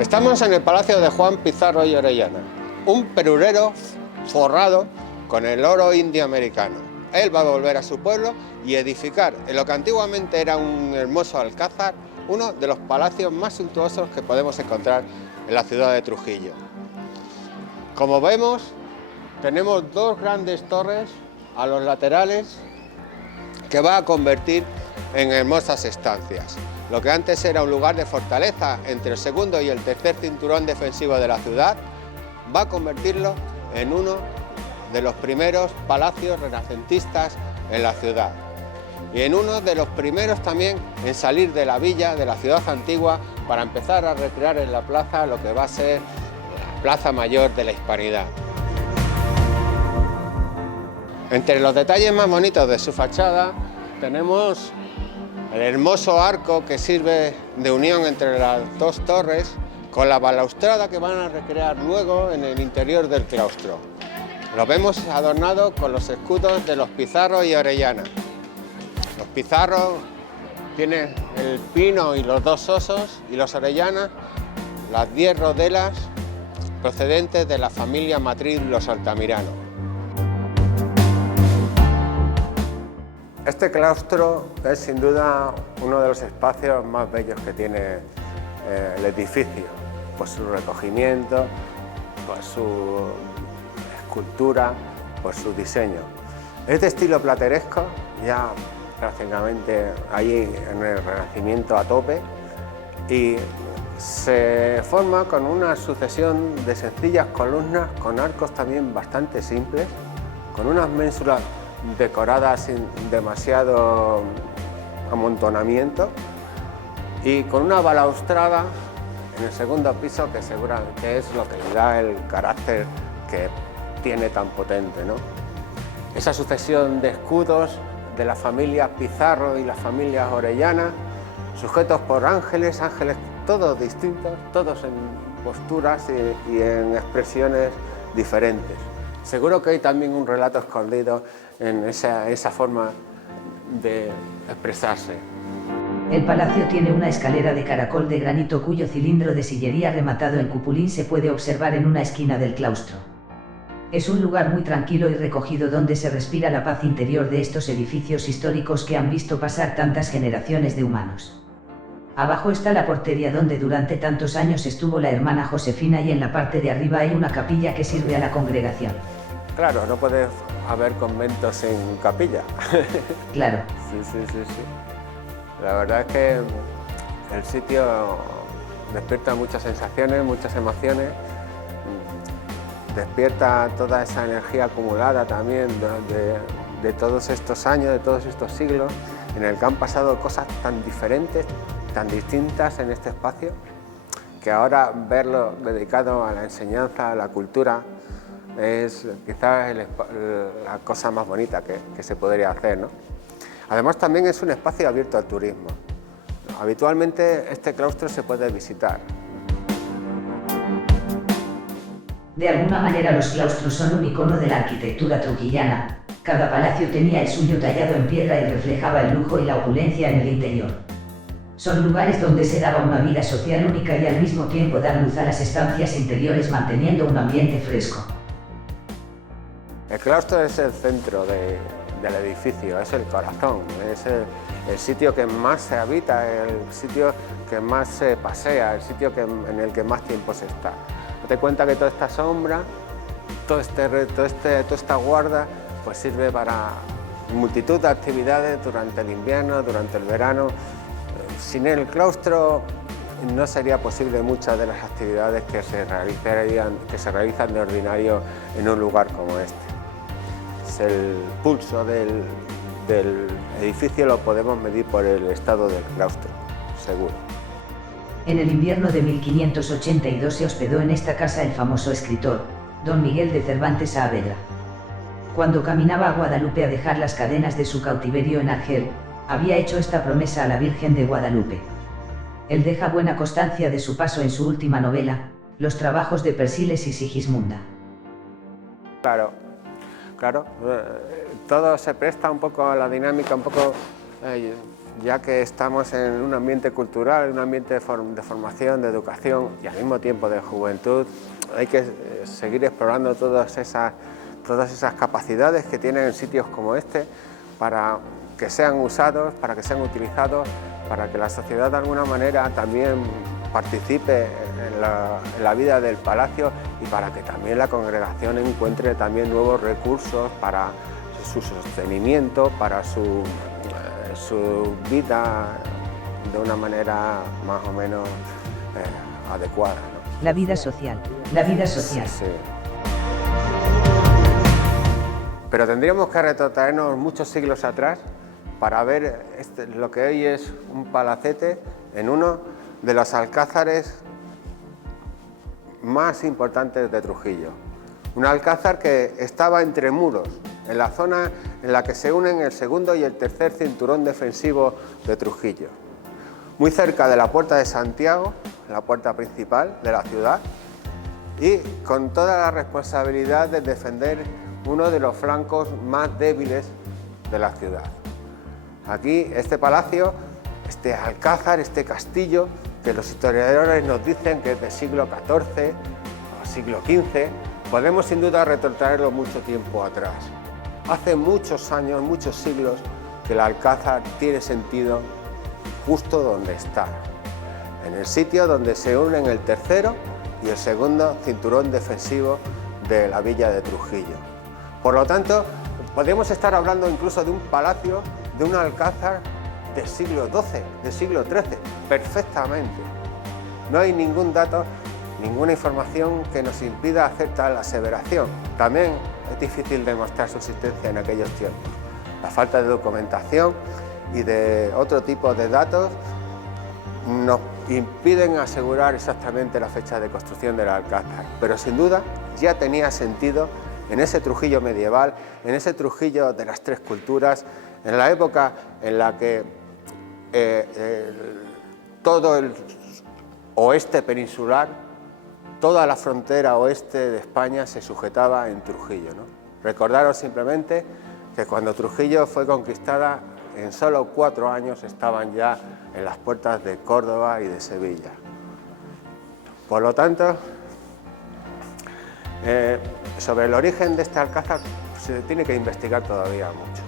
Estamos en el Palacio de Juan Pizarro y Orellana, un perurero forrado con el oro indio americano. Él va a volver a su pueblo y edificar en lo que antiguamente era un hermoso alcázar, uno de los palacios más suntuosos que podemos encontrar en la ciudad de Trujillo. Como vemos, tenemos dos grandes torres a los laterales que va a convertir en hermosas estancias. Lo que antes era un lugar de fortaleza entre el segundo y el tercer cinturón defensivo de la ciudad, va a convertirlo en uno de los primeros palacios renacentistas en la ciudad. Y en uno de los primeros también en salir de la villa, de la ciudad antigua, para empezar a recrear en la plaza lo que va a ser la Plaza Mayor de la Hispanidad. Entre los detalles más bonitos de su fachada tenemos el hermoso arco que sirve de unión entre las dos torres con la balaustrada que van a recrear luego en el interior del claustro. Lo vemos adornado con los escudos de los Pizarro y Orellana. Los Pizarro tienen el pino y los dos osos, y los Orellana las 10 rodelas procedentes de la familia matriz Los Altamirano. Este claustro es sin duda uno de los espacios más bellos que tiene el edificio, por su recogimiento, por su escultura, por su diseño. Es de estilo plateresco, ya prácticamente allí en el Renacimiento a tope, y se forma con una sucesión de sencillas columnas con arcos también bastante simples, con unas ménsulas decoradas sin demasiado amontonamiento y con una balaustrada en el segundo piso que seguramente es lo que le da el carácter que tiene tan potente, ¿no? Esa sucesión de escudos de las familias Pizarro y las familias Orellana, sujetos por ángeles todos distintos, todos en posturas y en expresiones diferentes. Seguro que hay también un relato escondido en esa forma de expresarse. El palacio tiene una escalera de caracol de granito cuyo cilindro de sillería rematado en cupulín se puede observar en una esquina del claustro. Es un lugar muy tranquilo y recogido donde se respira la paz interior de estos edificios históricos que han visto pasar tantas generaciones de humanos. Abajo está la portería donde durante tantos años estuvo la hermana Josefina y en la parte de arriba hay una capilla que sirve a la congregación. Claro, no puede haber conventos sin capilla. Claro. Sí. La verdad es que el sitio despierta muchas sensaciones, muchas emociones, despierta toda esa energía acumulada también de todos estos años, de todos estos siglos, en el que han pasado cosas tan diferentes, tan distintas en este espacio, que ahora verlo dedicado a la enseñanza, a la cultura, es quizás la cosa más bonita que se podría hacer, ¿no? Además también es un espacio abierto al turismo. Habitualmente este claustro se puede visitar. De alguna manera los claustros son un icono de la arquitectura trujillana. Cada palacio tenía el suyo tallado en piedra y reflejaba el lujo y la opulencia en el interior. Son lugares donde se daba una vida social única y al mismo tiempo dar luz a las estancias interiores manteniendo un ambiente fresco. El claustro es el centro del edificio, es el corazón, es el sitio que más se habita, el sitio que más se pasea, el sitio en el que más tiempo se está. Date cuenta que toda esta sombra, toda esta guarda, pues sirve para multitud de actividades durante el invierno, durante el verano. Sin el claustro no sería posible muchas de las actividades que se realizan de ordinario en un lugar como este. El pulso del edificio lo podemos medir por el estado del claustro, seguro. En el invierno de 1582 se hospedó en esta casa el famoso escritor, don Miguel de Cervantes Saavedra. Cuando caminaba a Guadalupe a dejar las cadenas de su cautiverio en Argel, había hecho esta promesa a la Virgen de Guadalupe. Él deja buena constancia de su paso en su última novela, Los trabajos de Persiles y Sigismunda. Claro, todo se presta un poco a la dinámica, un poco ya que estamos en un ambiente cultural, en un ambiente de formación, de educación y al mismo tiempo de juventud, hay que seguir explorando todas esas capacidades que tienen sitios como este para que sean usados, para que sean utilizados, para que la sociedad de alguna manera también participe en la vida del palacio y para que también la congregación encuentre también nuevos recursos para su sostenimiento, para su vida de una manera más o menos adecuada, ¿no? La vida social. La vida social. Sí. Pero tendríamos que retrotraernos muchos siglos atrás para ver lo que hoy es un palacete en uno de los alcázares más importantes de Trujillo. Un alcázar que estaba entre muros, en la zona en la que se unen el segundo y el tercer cinturón defensivo de Trujillo, muy cerca de la Puerta de Santiago, la puerta principal de la ciudad, y con toda la responsabilidad de defender uno de los flancos más débiles de la ciudad. Aquí este palacio, este alcázar, este castillo, que los historiadores nos dicen que es del siglo XIV o siglo XV, podemos sin duda retrotraerlo mucho tiempo atrás. Hace muchos años, muchos siglos, que el alcázar tiene sentido justo donde está, en el sitio donde se unen el tercero y el segundo cinturón defensivo de la villa de Trujillo. Por lo tanto, podríamos estar hablando incluso de un palacio, de un alcázar del siglo XII, del siglo XIII, perfectamente. No hay ningún dato, ninguna información que nos impida hacer tal aseveración. También es difícil demostrar su existencia en aquellos tiempos. La falta de documentación y de otro tipo de datos nos impiden asegurar exactamente la fecha de construcción del alcázar, pero sin duda ya tenía sentido en ese Trujillo medieval, en ese Trujillo de las tres culturas, en la época en la que todo el oeste peninsular, toda la frontera oeste de España se sujetaba en Trujillo, ¿no? Recordaros simplemente que cuando Trujillo fue conquistada, en solo 4 años estaban ya en las puertas de Córdoba y de Sevilla. Por lo tanto, sobre el origen de este alcázar se tiene que investigar todavía mucho.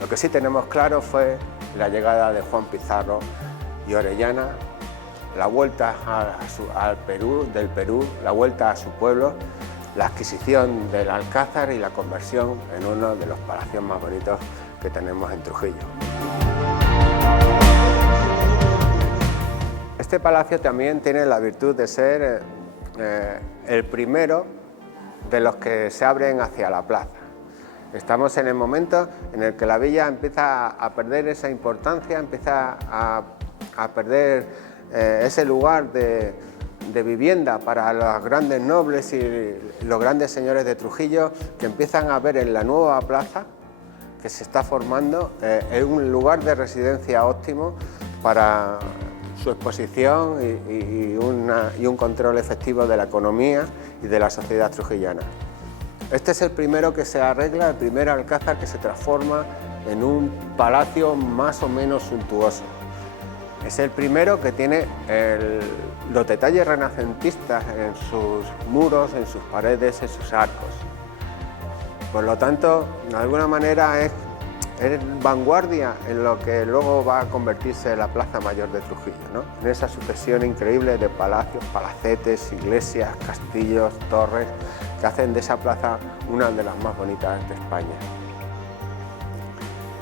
Lo que sí tenemos claro fue la llegada de Juan Pizarro y Orellana, la vuelta del Perú, la vuelta a su pueblo, la adquisición del alcázar y la conversión en uno de los palacios más bonitos que tenemos en Trujillo. Este palacio también tiene la virtud de ser el primero de los que se abren hacia la plaza. Estamos en el momento en el que la villa empieza a perder esa importancia, empieza a perder ese lugar de vivienda para los grandes nobles y los grandes señores de Trujillo, que empiezan a ver en la nueva plaza que se está formando un lugar de residencia óptimo para su exposición y un control efectivo de la economía y de la sociedad trujillana. Este es el primero que se arregla, el primer alcázar que se transforma en un palacio más o menos suntuoso. Es el primero que tiene los detalles renacentistas en sus muros, en sus paredes, en sus arcos. Por lo tanto, de alguna manera es vanguardia en lo que luego va a convertirse en la Plaza Mayor de Trujillo, ¿no? En esa sucesión increíble de palacios, palacetes, iglesias, castillos, torres, que hacen de esa plaza una de las más bonitas de España.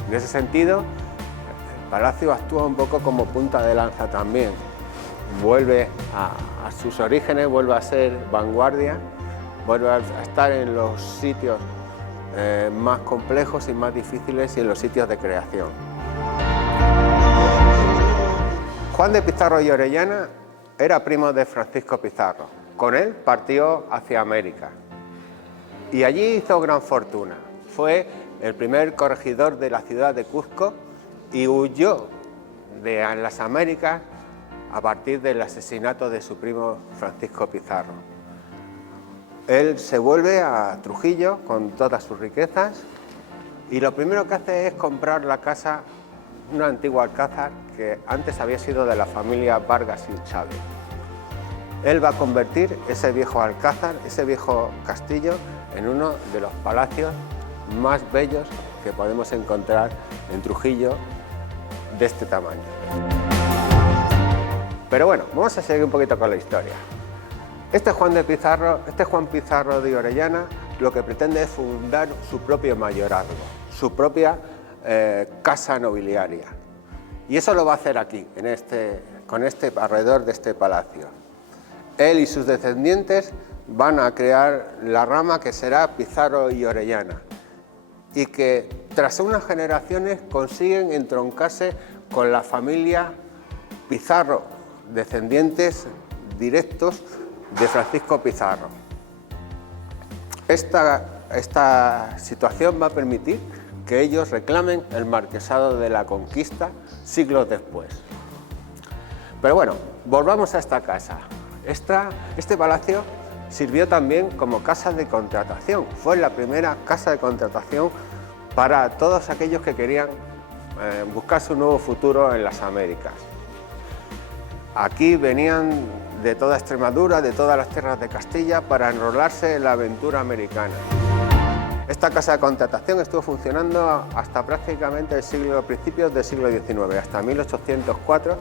En ese sentido, el palacio actúa un poco como punta de lanza también. Vuelve a sus orígenes, vuelve a ser vanguardia, vuelve a estar en los sitios más complejos y más difíciles y en los sitios de creación. Juan de Pizarro y Orellana era primo de Francisco Pizarro. Con él partió hacia América y allí hizo gran fortuna. Fue el primer corregidor de la ciudad de Cuzco y huyó de las Américas a partir del asesinato de su primo Francisco Pizarro. Él se vuelve a Trujillo con todas sus riquezas y lo primero que hace es comprar la casa un antiguo alcázar que antes había sido de la familia Vargas y Chávez. Él va a convertir ese viejo alcázar, ese viejo castillo, en uno de los palacios más bellos que podemos encontrar en Trujillo de este tamaño. Pero bueno, vamos a seguir un poquito con la historia. Este Juan Pizarro de Orellana lo que pretende es fundar su propio mayorazgo, su propia casa nobiliaria. Y eso lo va a hacer aquí, alrededor de este palacio. Él y sus descendientes van a crear la rama que será Pizarro y Orellana, y que tras unas generaciones consiguen entroncarse con la familia Pizarro, descendientes directos de Francisco Pizarro. Esta situación va a permitir que ellos reclamen el marquesado de la Conquista siglos después. Pero bueno, volvamos a esta casa. Este palacio sirvió también como casa de contratación. Fue la primera casa de contratación para todos aquellos que querían buscar su nuevo futuro en las Américas. Aquí venían de toda Extremadura, de todas las tierras de Castilla, para enrolarse en la aventura americana. Esta casa de contratación estuvo funcionando hasta prácticamente principios del siglo XIX, hasta 1804,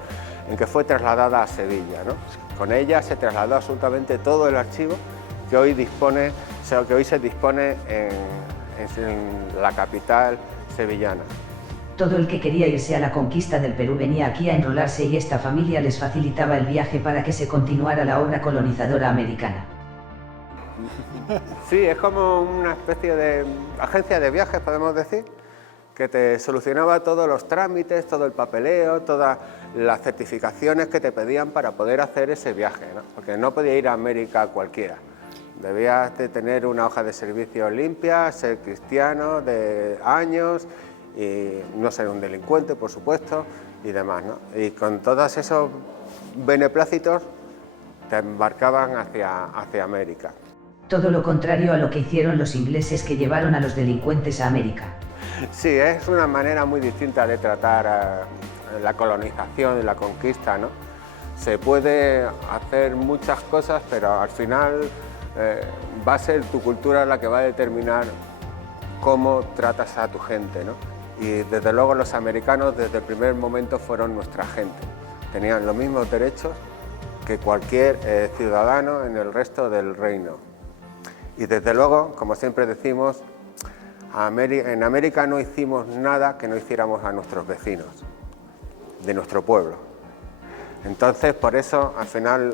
en que fue trasladada a Sevilla, ¿no? Con ella se trasladó absolutamente todo el archivo que hoy se dispone en la capital sevillana. Todo el que quería irse a la conquista del Perú venía aquí a enrolarse y esta familia les facilitaba el viaje para que se continuara la obra colonizadora americana. Sí, es como una especie de agencia de viajes, podemos decir, que te solucionaba todos los trámites, todo el papeleo, todas las certificaciones que te pedían para poder hacer ese viaje, ¿no? Porque no podía ir a América cualquiera. Debías de tener una hoja de servicio limpia, ser cristiano de años y no ser un delincuente, por supuesto, y demás, ¿no? Y con todos esos beneplácitos te embarcaban hacia América. Todo lo contrario a lo que hicieron los ingleses, que llevaron a los delincuentes a América. Sí, es una manera muy distinta de tratar la colonización y la conquista, ¿no? Se puede hacer muchas cosas, pero al final va a ser tu cultura la que va a determinar cómo tratas a tu gente, ¿no? Y desde luego los americanos desde el primer momento fueron nuestra gente. Tenían los mismos derechos que cualquier ciudadano en el resto del reino. Y desde luego, como siempre decimos, en América no hicimos nada que no hiciéramos a nuestros vecinos, de nuestro pueblo. Entonces, por eso, al final,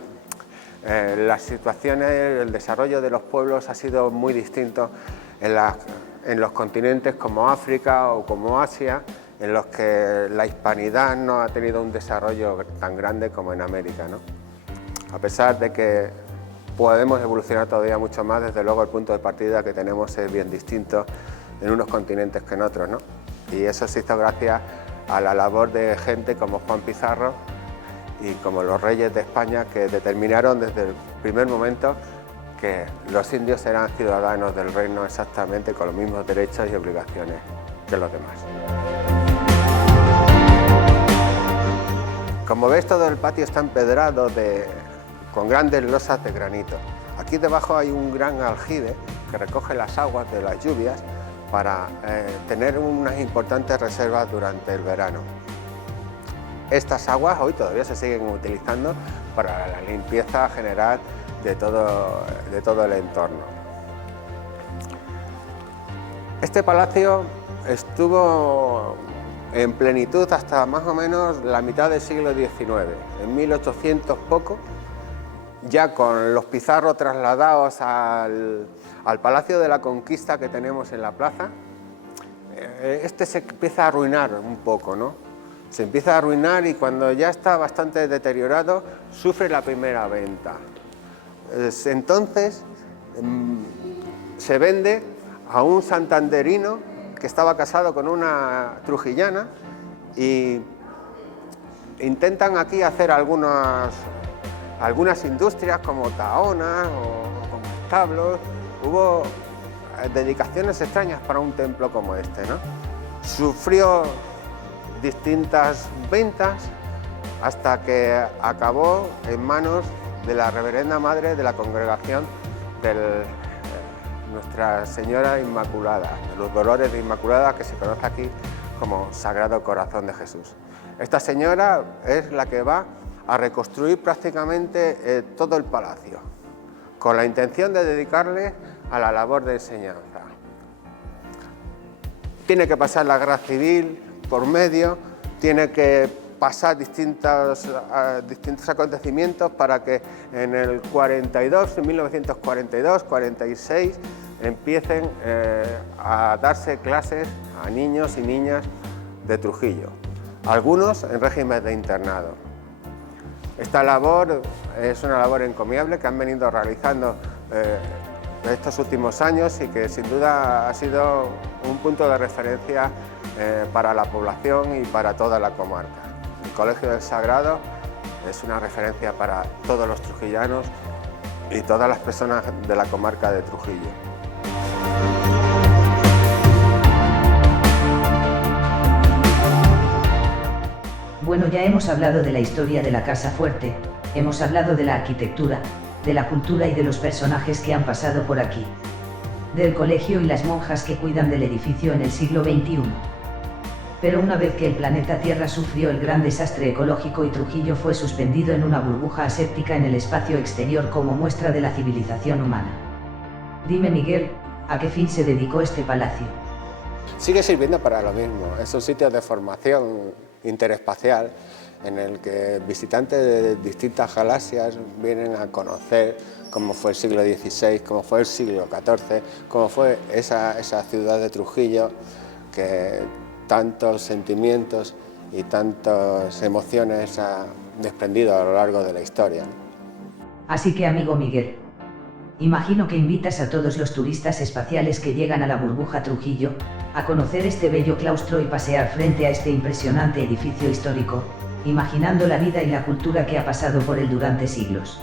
las situaciones, el desarrollo de los pueblos ha sido muy distinto en los continentes como África o como Asia, en los que la hispanidad no ha tenido un desarrollo tan grande como en América, ¿no? A pesar de que podemos evolucionar todavía mucho más, desde luego el punto de partida que tenemos es bien distinto en unos continentes que en otros, ¿no? Y eso se hizo gracias a la labor de gente como Juan Pizarro y como los reyes de España, que determinaron desde el primer momento que los indios eran ciudadanos del reino exactamente con los mismos derechos y obligaciones que los demás. Como ves, todo el patio está empedrado con grandes losas de granito. Aquí debajo hay un gran aljibe que recoge las aguas de las lluvias para tener unas importantes reservas durante el verano. Estas aguas hoy todavía se siguen utilizando para la limpieza general de todo el entorno. Este palacio estuvo en plenitud hasta más o menos la mitad del siglo XIX. En 1800 poco, ya con los Pizarro trasladados al Palacio de la Conquista que tenemos en la plaza, este se empieza a arruinar un poco, ¿no? Se empieza a arruinar y cuando ya está bastante deteriorado, sufre la primera venta. Entonces, se vende a un santanderino que estaba casado con una trujillana y intentan aquí hacer algunas industrias como taonas o como establos. Hubo dedicaciones extrañas para un templo como este, ¿no? Sufrió distintas ventas hasta que acabó en manos de la Reverenda Madre de la Congregación de Nuestra Señora Inmaculada, de los Dolores de Inmaculada, que se conoce aquí como Sagrado Corazón de Jesús. Esta señora es la que va a reconstruir prácticamente todo el palacio, con la intención de dedicarle a la labor de enseñanza. Tiene que pasar la guerra civil por medio, tiene que pasar distintos acontecimientos para que en el 42, en 1942, 46, empiecen a darse clases a niños y niñas de Trujillo, algunos en régimen de internado. Esta labor es una labor encomiable que han venido realizando estos últimos años y que sin duda ha sido un punto de referencia para la población y para toda la comarca. El Colegio del Sagrado es una referencia para todos los trujillanos y todas las personas de la comarca de Trujillo. Bueno, ya hemos hablado de la historia de la Casa Fuerte, hemos hablado de la arquitectura, de la cultura y de los personajes que han pasado por aquí, del colegio y las monjas que cuidan del edificio en el siglo XXI. Pero una vez que el planeta Tierra sufrió el gran desastre ecológico y Trujillo fue suspendido en una burbuja aséptica en el espacio exterior como muestra de la civilización humana. Dime, Miguel, ¿a qué fin se dedicó este palacio? Sigue sirviendo para lo mismo, es un sitio de formación interespacial en el que visitantes de distintas galaxias vienen a conocer cómo fue el siglo XVI, cómo fue el siglo XIV, cómo fue esa ciudad de Trujillo que tantos sentimientos y tantas emociones ha desprendido a lo largo de la historia. Así que, amigo Miguel, imagino que invitas a todos los turistas espaciales que llegan a la burbuja Trujillo a conocer este bello claustro y pasear frente a este impresionante edificio histórico, imaginando la vida y la cultura que ha pasado por él durante siglos.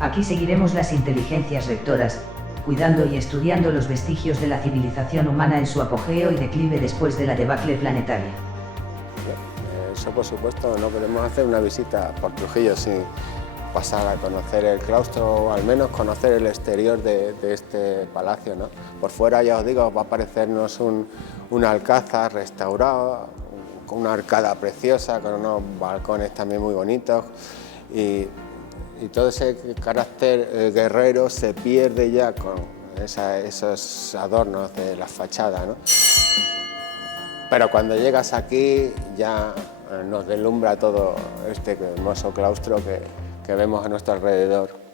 Aquí seguiremos las inteligencias rectoras, cuidando y estudiando los vestigios de la civilización humana en su apogeo y declive después de la debacle planetaria. Eso, por supuesto, no podemos hacer una visita por Trujillo sin pasar a conocer el claustro o al menos conocer el exterior de este palacio, ¿no? Por fuera, ya os digo, va a parecernos un alcázar restaurado, con una arcada preciosa, con unos balcones también muy bonitos y todo ese carácter guerrero se pierde ya con esos adornos de la fachada, ¿no? Pero cuando llegas aquí ya nos deslumbra todo este hermoso claustro que vemos a nuestro alrededor.